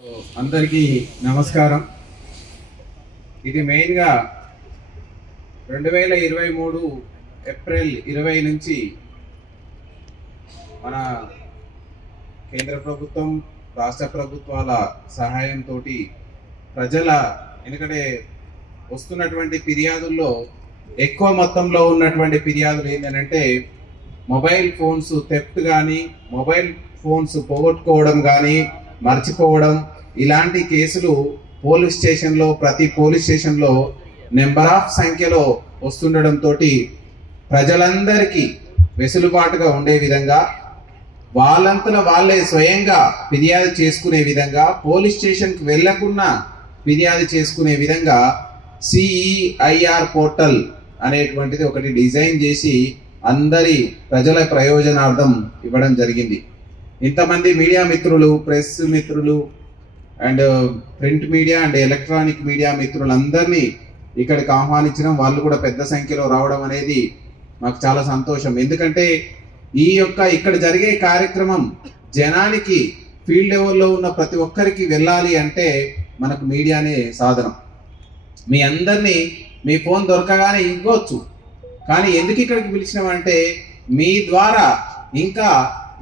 అందరికీ నమస్కారం. ఇది మెయిన్గా 2023 ఏప్రిల్ 20 నుంచి మన కేంద్ర ప్రభుత్వం రాష్ట్ర ప్రభుత్వాల సహాయంతో ప్రజల ఎందుకంటే వస్తున్నటువంటి ఫిర్యాదుల్లో ఎక్కువ మొత్తంలో ఉన్నటువంటి ఫిర్యాదులు ఏంటంటే మొబైల్ ఫోన్స్ థెఫ్ట్ కానీ మొబైల్ ఫోన్స్ పోగొట్టుకోవడం కానీ మర్చిపోవడం ఇలాంటి కేసులు ప్రతి పోలీస్ స్టేషన్లో నెంబర్ ఆఫ్ సంఖ్యలో వస్తుండడంతో ప్రజలందరికీ వెసులుబాటుగా ఉండే విధంగా వాళ్ళంతలో వాళ్ళే స్వయంగా ఫిర్యాదు చేసుకునే విధంగా పోలీస్ స్టేషన్కి వెళ్లకుండా ఫిర్యాదు చేసుకునే విధంగా CEIR పోర్టల్ అనేటువంటిది ఒకటి డిజైన్ చేసి అందరి ప్రజల ప్రయోజనార్థం ఇవ్వడం జరిగింది. ఇంతమంది మీడియా మిత్రులు, ప్రెస్ మిత్రులు and print media and electronic media మిత్రులందరినీ ఇక్కడికి ఆహ్వానించడం, వాళ్ళు కూడా పెద్ద సంఖ్యలో రావడం అనేది మాకు చాలా సంతోషం. ఎందుకంటే ఇక్కడ జరిగే కార్యక్రమం జనానికి ఫీల్డ్ లెవెల్లో ఉన్న ప్రతి ఒక్కరికి వెళ్ళాలి అంటే మనకు మీడియానే సాధనం. మీ అందరినీ మీ ఫోన్ దొరకగానే ఇవ్వచ్చు, కానీ ఎందుకు ఇక్కడికి పిలిచినామంటే మీ ద్వారా ఇంకా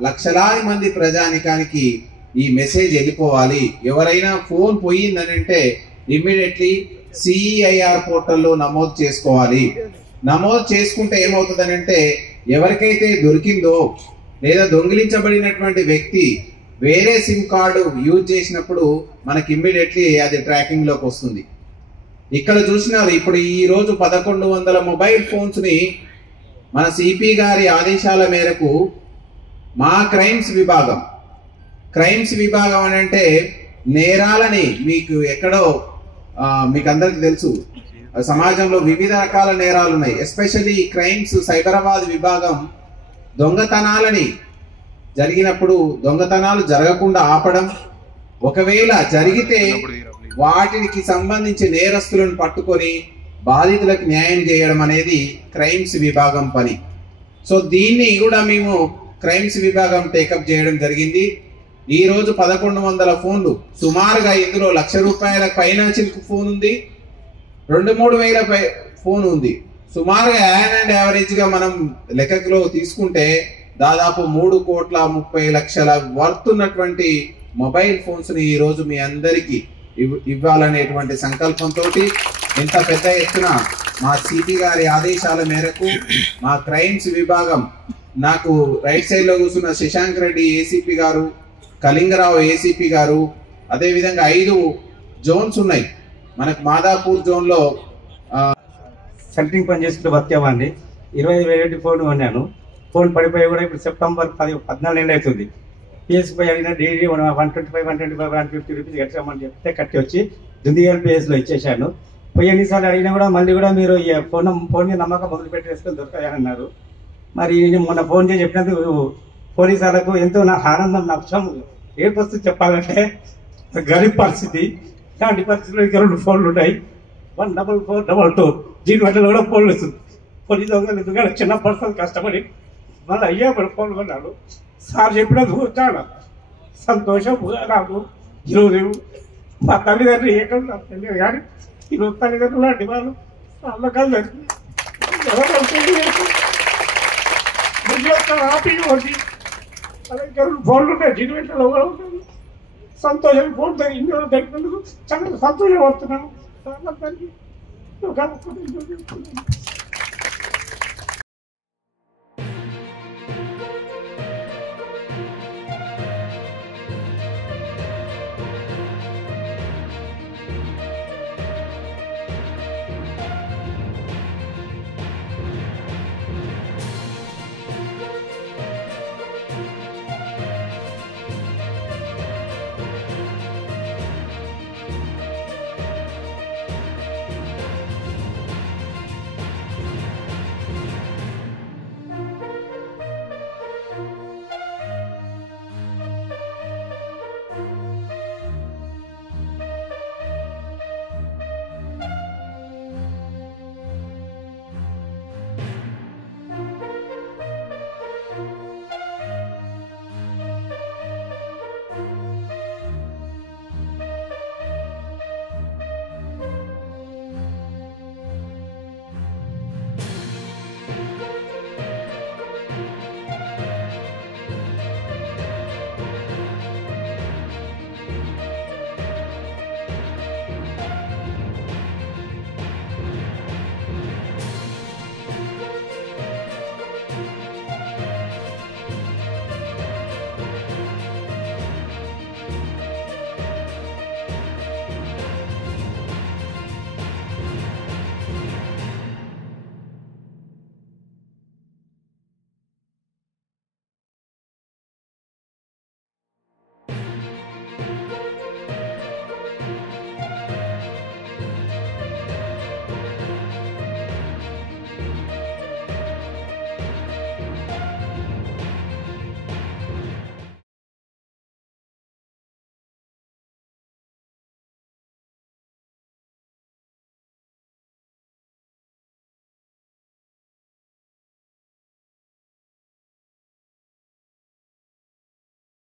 లక్షలాది మంది ప్రజానికానికి ఈ మెసేజ్ వెళ్ళిపోవాలి. ఎవరైనా ఫోన్ పోయిందని అంటే ఇమ్మీడియట్లీ CEIR పోర్టల్లో నమోదు చేసుకోవాలి. నమోదు చేసుకుంటే ఏమవుతుందని అంటే ఎవరికైతే దొరికిందో లేదా దొంగిలించబడినటువంటి వ్యక్తి వేరే సిమ్ కార్డు యూజ్ చేసినప్పుడు మనకి ఇమ్మీడియట్లీ అది ట్రాకింగ్లోకి వస్తుంది. ఇక్కడ చూసినారు, ఇప్పుడు ఈ రోజు 1100 మొబైల్ ఫోన్స్ని మన సిపి గారి ఆదేశాల మేరకు మా క్రైమ్స్ విభాగం అని అంటే నేరాలని మీకు ఎక్కడో మీకు అందరికి తెలుసు, సమాజంలో వివిధ రకాల నేరాలు ఉన్నాయి. ఎస్పెషల్లీ క్రైమ్స్ సైబరాబాద్ విభాగం దొంగతనాలని జరిగినప్పుడు దొంగతనాలు జరగకుండా ఆపడం, ఒకవేళ జరిగితే వాటికి సంబంధించి నేరస్తులను పట్టుకొని బాధితులకు న్యాయం చేయడం అనేది క్రైమ్స్ విభాగం పని. సో దీన్ని కూడా మేము క్రైమ్స్ విభాగం టేకప్ చేయడం జరిగింది. ఈ రోజు 1100 ఫోన్లు, సుమారుగా ఇందులో ₹1,00,000 పైన చిలుకు ఫోన్ ఉంది, 2-3 వేల ఫోన్ ఉంది. సుమారుగా యావరేజ్గా మనం లెక్కలో తీసుకుంటే దాదాపు 3,30,00,000 వర్త్ ఉన్నటువంటి మొబైల్ ఫోన్స్ని ఈరోజు మీ అందరికీ ఇవ్వాలనేటువంటి సంకల్పంతో ఇంత పెద్ద ఎత్తున మా సిపి గారి ఆదేశాల మేరకు మా క్రైమ్స్ విభాగం, నాకు రైట్ సైడ్లో కూర్చున్న శశాంక్ రెడ్డి ఏసీపీ గారు, కళింగరావు ఏసీపీ గారు, అదేవిధంగా 5 జోన్స్ ఉన్నాయి మనకు. మాదాపూర్ జోన్లో సెంటరింగ్ పని చేసుకుంటూ బతికేవాడిని. 25,000 ఫోన్ కొన్నాను. ఫోన్ పడిపోయి కూడా ఇప్పుడు సెప్టెంబర్ 14 నెలలు అవుతుంది. పిఎస్కి పోయి అడిగిన డైలీ 125, 125, 150 రూపీస్ కట్టమని చెప్తే కట్టి వచ్చి దుందిగల్ పిఎస్లో ఇచ్చేసాను. పోయి ఎన్నిసార్లు అడిగినా కూడా మళ్ళీ కూడా మీరు ఫోన్ మీద నమ్మకం మొదలు పెట్టేసుకొని దొరకాయన్నారు. మరి నేను మొన్న ఫోన్ చేసి చెప్పినందుకు పోలీసు వాళ్ళకు ఎంతో నాకు ఆనందం, నష్టం, ఏడుపు వస్తుంది చెప్పాలంటే. గరీబ్ పరిస్థితి, ఇలాంటి పరిస్థితుల్లో ఇంకా 2 ఫోన్లు ఉన్నాయి, 14422. దీని వెంటనే కూడా ఫోన్లు వస్తుంది. పోలీసు దొంగలు ఎందుకంటే చిన్న పర్సన్ కష్టపడి మళ్ళీ అయ్యే ఫోన్లు కొన్నాడు. సార్ చెప్పినందుకు చాలా సంతోషం నాకు. ఈరోజు మా తల్లిదండ్రులు ఎక్కడ నాకు తెలియదు, కానీ ఈరోజు తల్లిదండ్రులు లాంటి వాళ్ళు అమ్మకాలు జరిగింది. హ్యాపీగా ఉంది. అలాగే 2 ఫోన్లు ఉన్నాయి, దీని వెంటనే కూడా ఉంటుంది. సంతోషం, ఫోన్ ఇందులో దొరికినందుకు చాలా సంతోషం పడుతున్నాను.